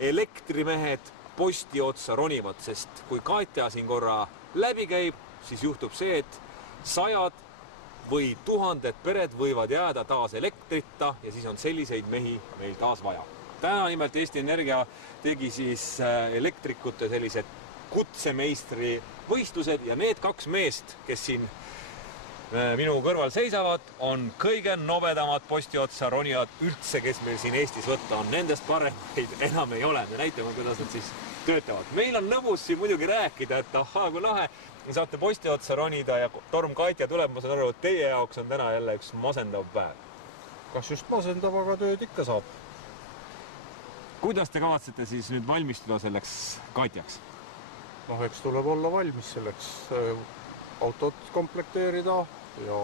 elektrimehed posti otsa ronivad, sest kui Katja siin korra läbi käib, siis juhtub see, et 100 või 1000 pered võivad jääda taas elektrita ja siis on selliseid mehi meil taas vaja. Täna nimelt Eesti Energia tegi siis elektrikute sellised kutsemeistri võistlused ja need 2 meest, kes siin minu kõrval seisavad, on kõige nobedamad posti otsa ronijad üldse, kes meil siin Eestis võtta on. Nendest paremaid enam ei ole. Me näitame, kuidas nad siis töötavad. Meil on lõbus siin muidugi rääkida, et ahaa, kui lahe, saate posti otsa ronida ja torm Katja tuleb, ma saan aru, et teie jaoks on täna jälle üks masendav päev. Kas just masendav, aga tööd ikka saab. Kuidas te kavatsete siis nüüd valmistuda selleks Katjaks? Noh, eks tuleb olla valmis selleks autot komplekteerida ja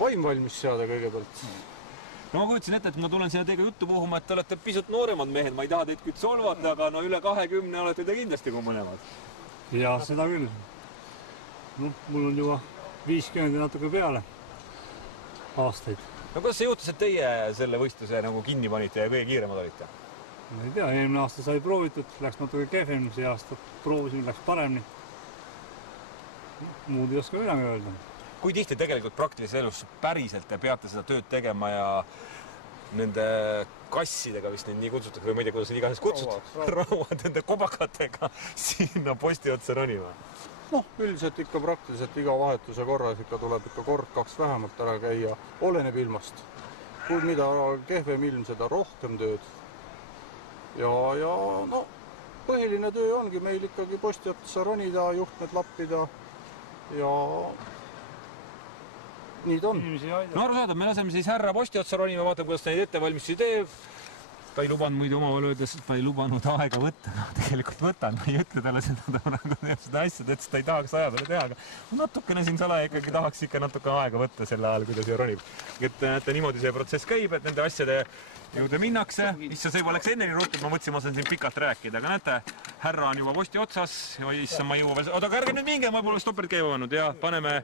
vaim valmis seada kõigepealt. No ma kujutsin ette, et ma tulen siia teiega juttu puhuma, et te olete pisut nooremad mehed, ma ei taha teid küll solvata, aga no üle 20 olete te kindlasti kui mõlemad. Ja, seda küll. No, mul on juba 50 ja natuke peale aastaid. No kuidas see juhtus, et teie selle võistluse nagu kinni panite ja kõige kiiremad olite? Ma ei tea, eelmine aasta sai proovitud, läks natuke kehvem, see aasta proovisime, läks paremini. Muud ei oska enam öelda. Kui tihti tegelikult praktilises elus päriselt te peate seda tööd tegema ja nende kassidega vist neid nii kutsutakse, või ma ei tea, kuidas neid iganes kutsutakse, rauad nende kobakatega sinna posti otsa ronima? Noh, üldiselt ikka praktiliselt iga vahetuse korras ikka tuleb ikka kord 2 vähemalt ära käia, oleneb ilmast. Kui mida kehvem ilm, seda rohkem tööd. Ja no, põhiline töö ongi meil ikkagi posti otsa ronida, juhtmed lappida ja nii ta on. No arusaadav, me laseme siis härra posti otsa ronima, vaatame, kuidas ta neid ettevalmistusi teeb. Ta ei lubanud muidu omavahel öeldes, et ta ei lubanud aega võtta. No, tegelikult võtan, ma ei ütle talle seda asja, et ta ei tahaks aja peale teha, aga natukene siin salaja ikkagi tahaks ikka natuke aega võtta selle ajal, kuidas siia ronib. Et niimoodi see protsess käib, et nende asjade juurde minnakse. Issa, see juba läks enneni ruttu, ma mõtlesin, ma saan siin pikalt rääkida, aga näete, härra on juba posti otsas ja issa, ma ei jõua veel. Oota, ärge nüüd minge, ma pole stopperit käiva pannud ja paneme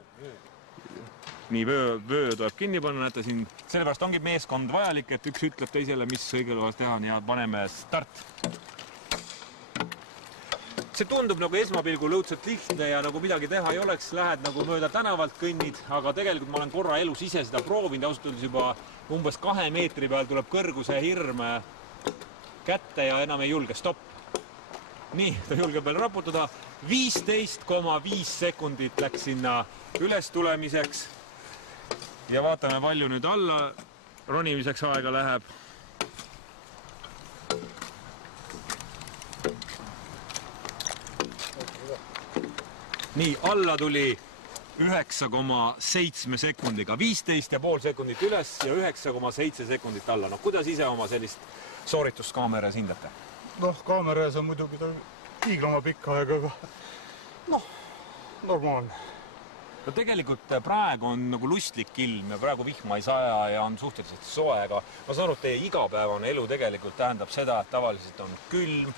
nii vöö tuleb kinni panna, näete siin. Sellepärast ongi meeskond vajalik, et üks ütleb teisele, mis õigel kohas teha on ja paneme start. See tundub nagu esmapilgul õudselt lihtne ja nagu midagi teha ei oleks, lähed nagu mööda tänavalt kõnnid, aga tegelikult ma olen korra elus ise seda proovinud, ausalt öeldes juba umbes 2 meetri peal tuleb kõrguse hirm kätte ja enam ei julge, stopp. Nii, ta julge peal raputada. 15,5 sekundit läks sinna üles tulemiseks. Ja vaatame, palju nüüd alla ronimiseks aega läheb. Nii, alla tuli 9,7 sekundiga, 15,5 sekundit üles ja 9,7 sekundit alla. No, kuidas ise oma sellist sooritust kaameras hindate? Noh, kaameras on muidugi ta hiiglama pikka aega, aga noh, normaalne. No tegelikult praegu on nagu lustlik ilm ja praegu vihma ei saja ja on suhteliselt soe, aga ma saan aru, et teie igapäevane elu tegelikult tähendab seda, et tavaliselt on külm,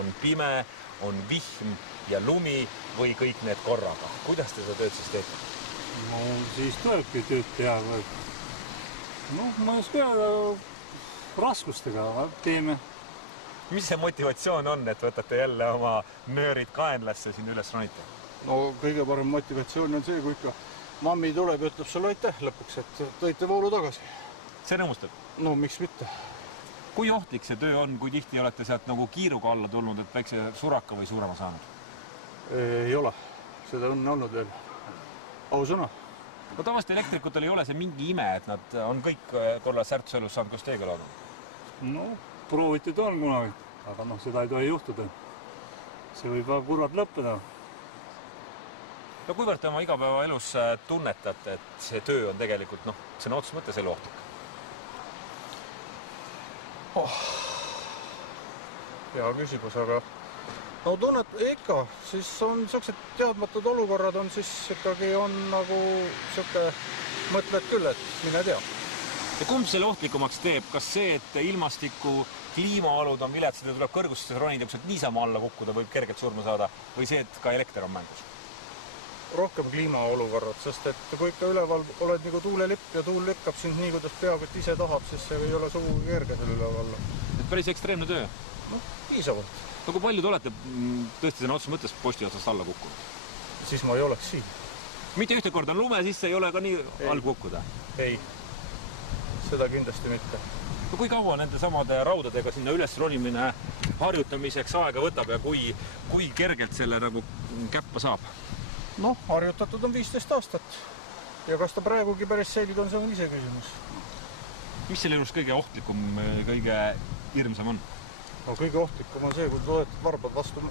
on pime, on vihm ja lumi või kõik need korraga. Kuidas te seda tööd siis teete? No siis tulebki tööd teha. Noh, ma ei oska raskustega teeme. Mis see motivatsioon on, et võtate jälle oma nöörid kaenlasse siin üles ronite? No kõige parem motivatsioon on see, kui ikka mammi tuleb ja ütleb sulle aitäh lõpuks, et tõite voolu tagasi. See rõõmustab? No miks mitte? Kui ohtlik see töö on, kui tihti olete sealt nagu kiiruga alla tulnud, et väikse suraka või suurema saanud? Ei ole. Seda on olnud veel. Ausõna. No tavaliselt elektrikutel ei ole see mingi ime, et nad on kõik korra särtsuelus saanud, kus teega olnud? No, proovitud on kunagi, aga noh, seda ei tohi juhtuda. See võib kurvalt lõppeda. No kuivõrd te oma igapäeva elus tunnetate, et see töö on tegelikult, noh, see on otsus mõttes eluohtlik? Hea küsimus, aga no tunnet ikka, siis on sellised teadmatud olukorrad on siis ikkagi on nagu siuke mõtled küll, et mine tea. Ja kumb selle ohtlikumaks teeb? Kas see, et ilmastiku kliimaolud on viletsad ja tuleb kõrgustesse ronida, kus niisama alla kukkuda võib kergelt surma saada või see, et ka elekter on mängus? Rohkem kliimaolukorrad, sest et kui ikka üleval oled nagu tuulelipp ja tuul lükkab sind nii, kuidas peaaegu ise tahab, siis see ei ole sugugi kerge selle üleval olla. päris ekstreemne töö. No, piisavalt. No kui palju te olete tõesti sõna otseses mõttes posti otsast alla kukkunud? Siis ma ei oleks siin. Mitte ühte korda lume sisse ei ole ka nii all kukkuda? Ei, seda kindlasti mitte. No kui kaua nende samade raudadega sinna üles ronimine harjutamiseks aega võtab ja kui kergelt selle nagu käppa saab? Noh, harjutatud on 15 aastat. Ja kas ta praegugi päris selge on, see on ise küsimus. Mis selle elus kõige ohtlikum, kõige hirmsam on? No, kõige ohtlikum on see, kui tuled varbad vastu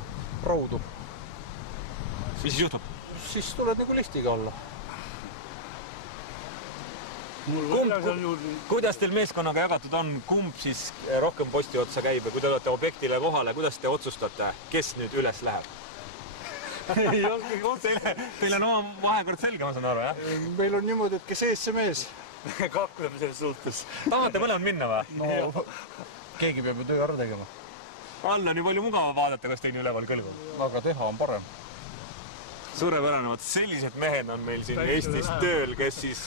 raudu. Mis siis juhtub? Siis tuled nagu lihtiga alla. Kuidas teil meeskonnaga jagatud on, kumb siis rohkem posti otsa käib ja kui te olete objektile kohale, kuidas te otsustate, kes nüüd üles läheb? Teil on oma vahekord selge, ma saan aru, jah? Meil on niimoodi, et kes ees see mees. Kakleme selles suhtes. Tahate mõlemad minna või? No, keegi peab ju töö ära tegema. Alla on ju palju mugava vaadata, kas teine üleval kõlgu. Aga teha on parem. Suurepärane, sellised mehed on meil siin Eestis tööl, kes siis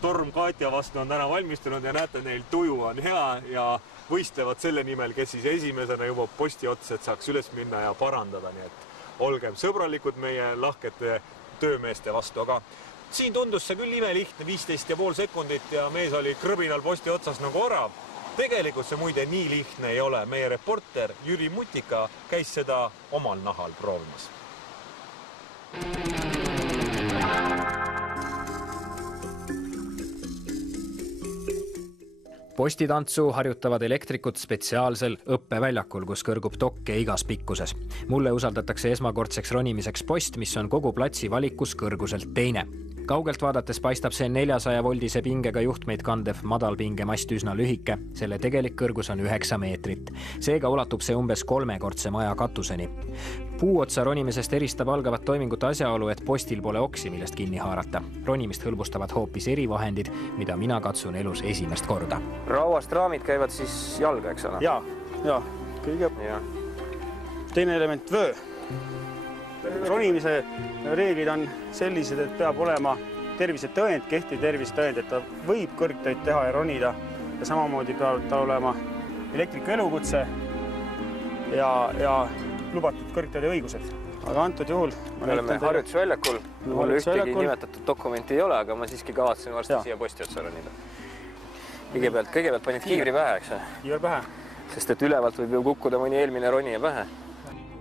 torm Katja vastu on täna valmistunud ja näete, neil tuju on hea ja võistlevad selle nimel, kes siis esimesena juba posti otsa, et saaks üles minna ja parandada. Nii et olgem sõbralikud meie lahkete töömeeste vastu, aga siin tundus see küll imelihtne, 15,5 sekundit ja mees oli krõbinal posti otsas nagu orav. Tegelikult see muide nii lihtne ei ole. Meie reporter Jüri Mutika käis seda omal nahal proovimas. Postitantsu harjutavad elektrikud spetsiaalsel õppeväljakul, kus kõrgub tokke igas pikkuses. Mulle usaldatakse esmakordseks ronimiseks post, mis on kogu platsi valikus kõrguselt teine. Kaugelt vaadates paistab see 400-voldise pingega juhtmeid kandev madalpingemast üsna lühike. Selle tegelik kõrgus on 9 meetrit. Seega ulatub see umbes 3-kordse maja katuseni. Puuotsa ronimisest eristab algavat toimingut asjaolu, et postil pole oksi, millest kinni haarata. Ronimist hõlbustavad hoopis erivahendid, mida mina katsun elus esimest korda. Rauast raamid käivad siis jalga, eks ole? Ja, kõige teine element vöö. Ronimise reeglid on sellised, et peab olema tervisetõend, kehtiv tervisetõend, et ta võib kõrgtöid teha ja ronida ja samamoodi peab ta olema elektriku elukutse ja lubatud kõrgtööde õigused. Aga antud juhul me oleme harjutusväljakul. Mul ühtegi nimetatud dokumenti ei ole, aga ma siiski kavatsen varsti siia posti otsa ronida. Kõigepealt panid kiivri pähe, eks? Kiivri pähe. Sest et ülevalt võib ju kukkuda mõni eelmine ronija pähe.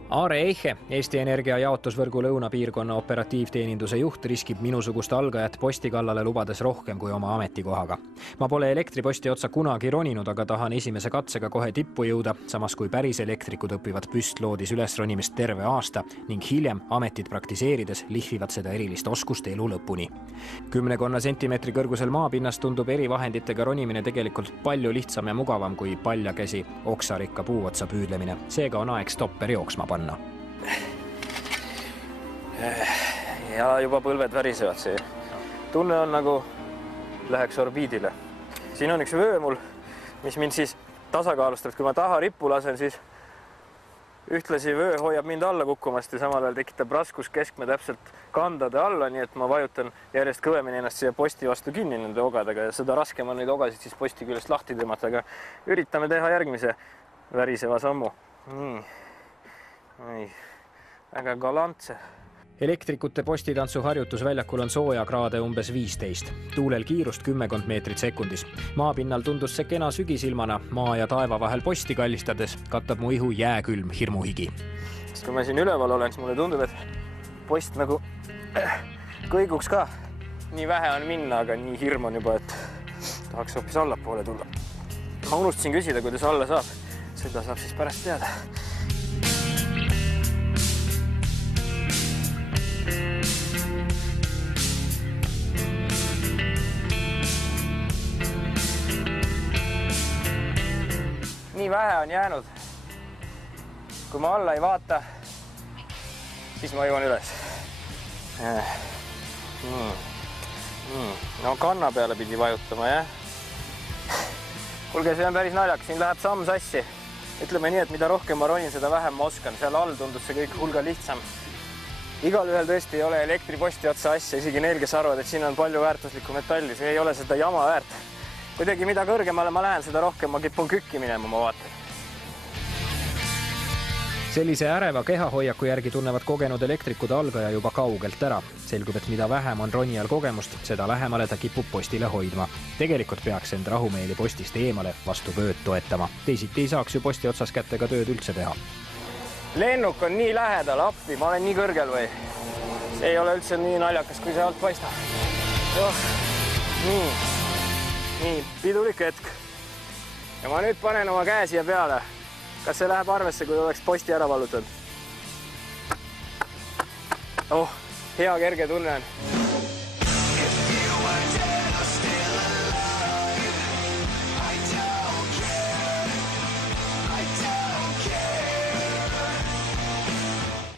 Aare Eiche, Eesti Energia jaotusvõrgu lõunapiirkonna operatiivteeninduse juht, riskib minusugust algajat posti kallale lubades rohkem kui oma ametikohaga. Ma pole elektriposti otsa kunagi roninud, aga tahan esimese katsega kohe tippu jõuda, samas kui päris elektrikud õpivad püstloodis üles ronimist terve aasta ning hiljem ametit praktiseerides lihvivad seda erilist oskust elu lõpuni. 10 sentimeetri kõrgusel maapinnast tundub erivahenditega ronimine tegelikult palju lihtsam ja mugavam kui paljakäsi oksarikka puuotsa püüdlemine. Seega on aeg stopper jooksma panna. Ja juba põlved värisevad see. Tunne on nagu läheks orbiidile. Siin on üks vöö mul, mis mind siis tasakaalustab. Kui ma taha rippu lasen, siis ühtlasi vöö hoiab mind alla kukkumast ja samal ajal tekitab raskuskeskme täpselt kandade alla, nii et ma vajutan järjest kõvemini ennast siia posti vastu kinni nende ogadega ja seda raskem on neid ogasid siis posti küljest lahti tõmmata, aga üritame teha järgmise väriseva sammu. Väga galantse. Elektrikute postitantsu harjutusväljakul on sooja kraade umbes 15. Tuulel kiirust 10 meetrit sekundis. Maapinnal tundus see kena sügisilmana. Maa ja taeva vahel posti kallistades katab mu ihu jääkülm hirmuhigi. Kui ma siin üleval olen, siis mulle tundub, et post nagu kõiguks ka. Nii vähe on minna, aga nii hirm on juba, et tahaks hoopis allapoole tulla. Ma unustasin küsida, kuidas alla saab. Seda saab siis pärast teada. Nii vähe on jäänud. Kui ma alla ei vaata, siis ma jõuan üles. No kanna peale pidi vajutama, jah? Kuulge, see on päris naljak, siin läheb samm sassi. Ütleme nii, et mida rohkem ma ronin, seda vähem ma oskan. Seal all tundus see kõik hulga lihtsam. Igal ühel tõesti ei ole elektriposti otsa asja, isegi neil, kes arvavad, et siin on palju väärtuslikku metalli. See ei ole seda jama väärt. kuidagi mida kõrgemale ma lähen, seda rohkem ma kipun kükki minema, ma vaatan. Sellise äreva kehahoiaku järgi tunnevad kogenud elektrikud algaja juba kaugelt ära. Selgub, et mida vähem on ronijal kogemust, seda lähemale ta kipub postile hoidma. Tegelikult peaks end rahumeeli postist eemale vastu vööd toetama. Teisiti ei saaks ju posti otsas kätega tööd üldse teha. Lennuk on nii lähedal, appi, ma olen nii kõrgel või? See ei ole üldse nii naljakas, kui see alt paistab. Nii, pidulik hetk. Ja ma nüüd panen oma käe siia peale. Kas see läheb arvesse, kui oleks posti ära vallutanud? Hea kerge tunne on.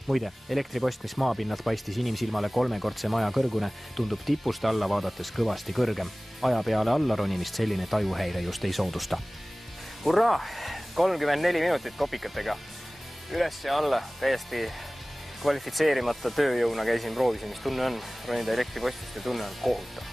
Muide, elektripost, mis maapinnalt paistis inimsilmale 3-kordse maja kõrgune, tundub tipust alla vaadates kõvasti kõrgem. Aja peale alla ronimist selline tajuhäire just ei soodusta. Hurraa! 34 minutit kopikatega üles ja alla, täiesti kvalifitseerimata tööjõuna käisin, proovisin, mis tunne on ronida elektripostist ja tunne on kohutav.